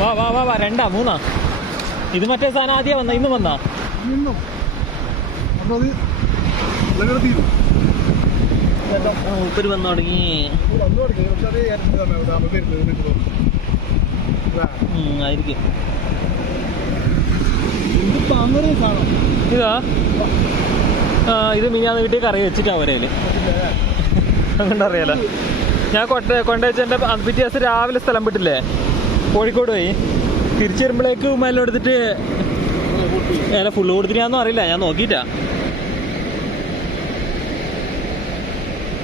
വാ വാ വാ രണ്ടാ മൂന്നാ. ഇത് മറ്റേ സാധനം ആദ്യം വന്ന ഇന്ന് വന്നാ. മൂപ്പര് വന്നു തുടങ്ങി ആയിരിക്കും. ഇതാ. ഇത് മിനിയാന്ന് കിട്ടിയ കറി വെച്ചിട്ടാ വരയിൽ അങ്ങോട്ടറിയാലോ ഞാൻ കൊട്ട കൊണ്ടുവച്ചെന്റെ പിറ്റേ ദിവസം രാവിലെ സ്ഥലം വിട്ടില്ലേ? കോഴിക്കോട് പോയി. തിരിച്ചു വരുമ്പോഴേക്ക് ഉമ്മയെല്ലാം എടുത്തിട്ട് അല്ല ഫുള്ള് കൊടുത്തിട്ടാന്നോ അറിയില്ല. ഞാൻ നോക്കിയിട്ടാ.